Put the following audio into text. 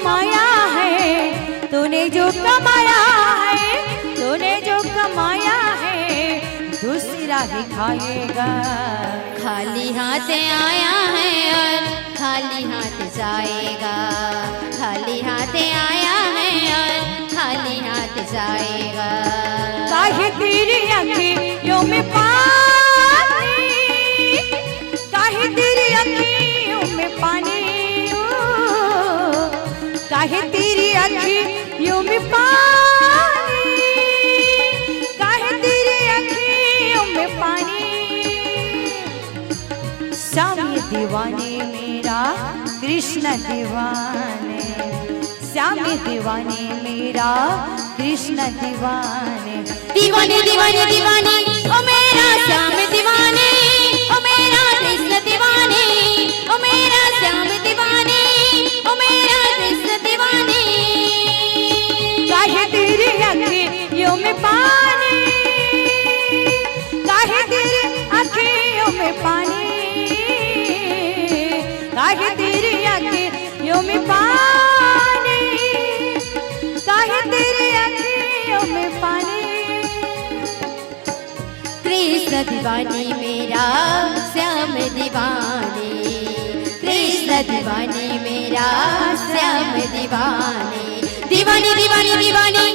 कमाया है, तूने जो कमाया है, तूने जो कमाया है, दूसरा ही खाएगा। खाली हाथ आया है और खाली हाथ जाएगा, खाली हाथ आया है और खाली हाथ जाएगा। काहे तेरी अखियों में पानी, काहे तेरी अखियों में पानी, काहे तेरी अखियों में पानी, काहे तेरी अखियों में पानी। श्याम दीवाने मेरा कृष्ण दीवाने, श्याम दीवाने मेरा कृष्ण दीवाने। दीवाने दीवाने दीवाने ओ मेरा श्याम दीवाने, ओ मेरा कृष्ण दीवाने, ओ मेरा श्याम दीवाने, ओ मेरा कृष्ण दीवाने। काहे तेरी अखियों में पानी, काहे तेरी अखियों में पानी, काहे तेरी अखियों में पानी, काहे तेरी अखियों में पानी। कृष्ण दीवाने मेरा श्याम दीवाने, कृष्ण दीवाने मेरा श्याम दीवाने। दीवाने दीवाने दीवाने